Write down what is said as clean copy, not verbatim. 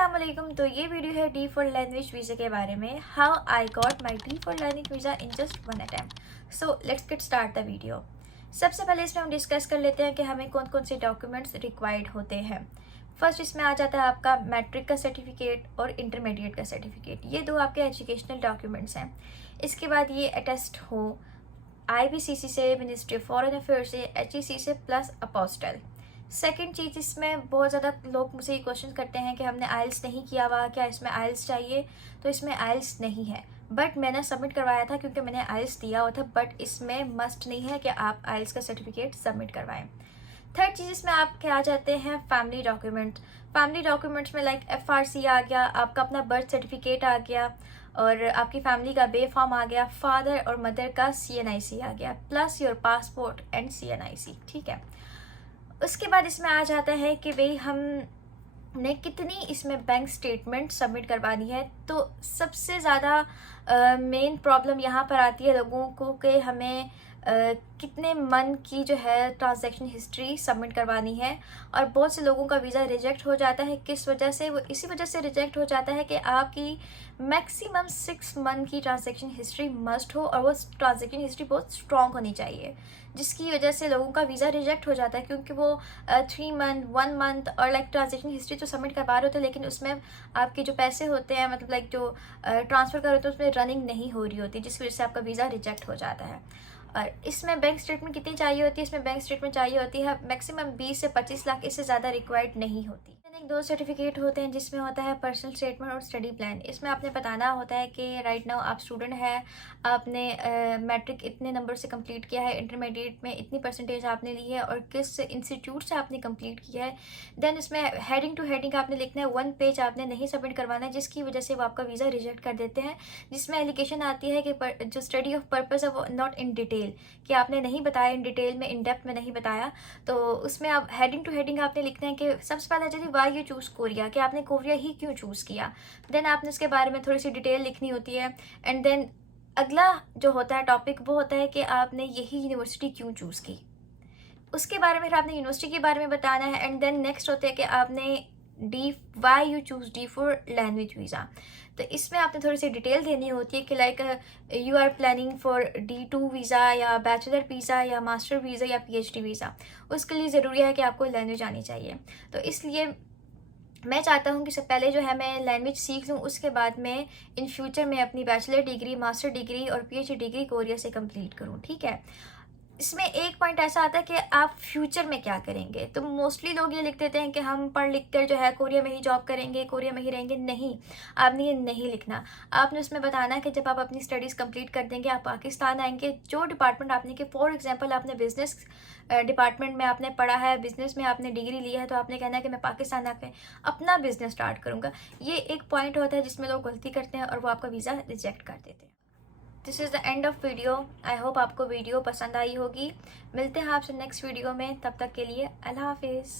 अस्सलाम वालेकुम। तो ये वीडियो है डी फॉर लैंग्वेज वीज़ा के बारे में, how I got my D for language visa in just one attempt. So let's get start the video. सबसे पहले इसमें हम डिस्कस कर लेते हैं कि हमें कौन कौन से डॉक्यूमेंट्स रिक्वायर्ड होते हैं। फर्स्ट इसमें आ जाता है आपका मैट्रिक का सर्टिफिकेट और इंटरमीडिएट का सर्टिफिकेट। ये दो आपके एजुकेशनल डॉक्यूमेंट्स हैं। इसके बाद ये अटेस्ट हो IBCC से, मिनिस्ट्री ऑफ फॉरेन अफेयर से, HEC से प्लस अपोस्टल। सेकंड चीज़, इसमें बहुत ज़्यादा लोग मुझसे ये क्वेश्चन करते हैं कि हमने आइल्स नहीं किया हुआ, क्या इसमें आइल्स चाहिए? तो इसमें आइल्स नहीं है, बट मैंने सबमिट करवाया था क्योंकि मैंने आइल्स दिया हुआ था, बट इसमें मस्ट नहीं है कि आप आइल्स का सर्टिफिकेट सबमिट करवाएं। थर्ड चीज़, इसमें आपके आ जाते हैं फैमिली डॉक्यूमेंट। फैमिली डॉक्यूमेंट्स में लाइक FRC आ गया, आपका अपना बर्थ सर्टिफिकेट आ गया, और आपकी फैमिली का बे फॉर्म आ गया, फादर और मदर का CNIC आ गया, plus your passport and CNIC। ठीक है। उसके बाद इसमें आ जाता है कि भाई हमने कितनी इसमें बैंक स्टेटमेंट सबमिट करवानी है। तो सबसे ज़्यादा मेन प्रॉब्लम यहाँ पर आती है लोगों को कि हमें कितने मंथ की जो है ट्रांजैक्शन हिस्ट्री सबमिट करवानी है। और बहुत से लोगों का वीज़ा रिजेक्ट हो जाता है। किस वजह से? वो इसी वजह से रिजेक्ट हो जाता है कि आपकी मैक्सिमम 6 मंथ की ट्रांजैक्शन हिस्ट्री मस्ट हो, और वो ट्रांजैक्शन हिस्ट्री बहुत स्ट्रॉन्ग होनी चाहिए, जिसकी वजह से लोगों का वीज़ा रिजेक्ट हो जाता है। क्योंकि वो 3 मंथ, 1 मंथ और लाइक ट्रांजैक्शन हिस्ट्री तो सबमिट करवा रहे होते हैं, लेकिन उसमें आपके जो पैसे होते हैं, मतलब लाइक जो ट्रांसफ़र कर होते हैं, उसमें रनिंग नहीं हो रही होती, जिसकी वजह से आपका वीज़ा रिजेक्ट हो जाता है। और इसमें बैंक स्टेटमेंट कितनी चाहिए होती है? इसमें बैंक स्टेटमेंट चाहिए होती है मैक्सिमम 20 से 25 लाख, इससे ज़्यादा रिक्वायर्ड नहीं होती। एक 2 सर्टिफिकेट होते हैं जिसमें होता है पर्सनल स्टेटमेंट और स्टडी प्लान। इसमें आपने बताना होता है कि राइट नाउ आप स्टूडेंट हैं, आपने मैट्रिक इतने नंबर से कंप्लीट किया है, इंटरमीडिएट में इतनी परसेंटेज आपने ली है, और किस इंस्टीट्यूट से आपने कंप्लीट किया है। देन इसमें हेडिंग टू हेडिंग आपने लिखना है, 1 पेज आपने नहीं सबमिट करवाना है, जिसकी वजह से वो आपका वीज़ा रिजेक्ट कर देते हैं। जिसमें एलिगेशन आती है कि जो स्टडी ऑफ पर्पज़ है वो नॉट इन डिटेल, कि आपने नहीं बताया इन डिटेल में, इन डेप्थ में नहीं बताया। तो उसमें आप हेडिंग टू हेडिंग आपने लिखना है कि सबसे पहले चलिए वाई यू चूज़ कोरिया, कि आपने कोरिया ही क्यों चूज़ किया। देन आपने उसके बारे में थोड़ी सी डिटेल लिखनी होती है। एंड देन अगला जो होता है टॉपिक, वो होता है कि आपने यही यूनिवर्सिटी क्यों चूज़ की, उसके बारे में फिर आपने यूनिवर्सिटी के बारे में बताना है। एंड देन नेक्स्ट होता है कि आपने why you choose D for language visa. तो इसमें आपने थोड़ी सी डिटेल देनी होती है कि like you are planning for D2 visa या बैचलर वीज़ा या मास्टर वीज़ा या PhD वीज़ा। उसके लिए ज़रूरी है कि आपको लैंग्वेज आनी चाहिए। तो इसलिए मैं चाहता हूँ कि सबसे पहले जो है मैं लैंग्वेज सीख लूँ, उसके बाद मैं इन फ्यूचर में अपनी बैचलर डिग्री, मास्टर डिग्री और PhD डिग्री कोरिया से कंप्लीट करूँ। ठीक है। इसमें एक पॉइंट ऐसा आता है कि आप फ्यूचर में क्या करेंगे। तो मोस्टली लोग ये लिख देते हैं कि हम पढ़ लिख कर जो है कोरिया में ही जॉब करेंगे, कोरिया में ही रहेंगे। नहीं, आपने ये नहीं लिखना। आपने उसमें बताना है कि जब आप अपनी स्टडीज़ कंप्लीट कर देंगे, आप पाकिस्तान आएंगे, जो डिपार्टमेंट आपने कि फॉर एग्जांपल आपने बिजनेस डिपार्टमेंट में आपने पढ़ा है, बिजनेस में आपने डिग्री ली है, तो आपने कहना है कि मैं पाकिस्तान आके अपना बिजनेस स्टार्ट करूँगा। ये एक पॉइंट होता है जिसमें लोग गलती करते हैं और वो आपका वीज़ा रिजेक्ट कर देते हैं। This is the end of video. I hope आपको वीडियो पसंद आई होगी। मिलते हैं आपसे नेक्स्ट वीडियो में, तब तक के लिए अल्लाह हाफिज़।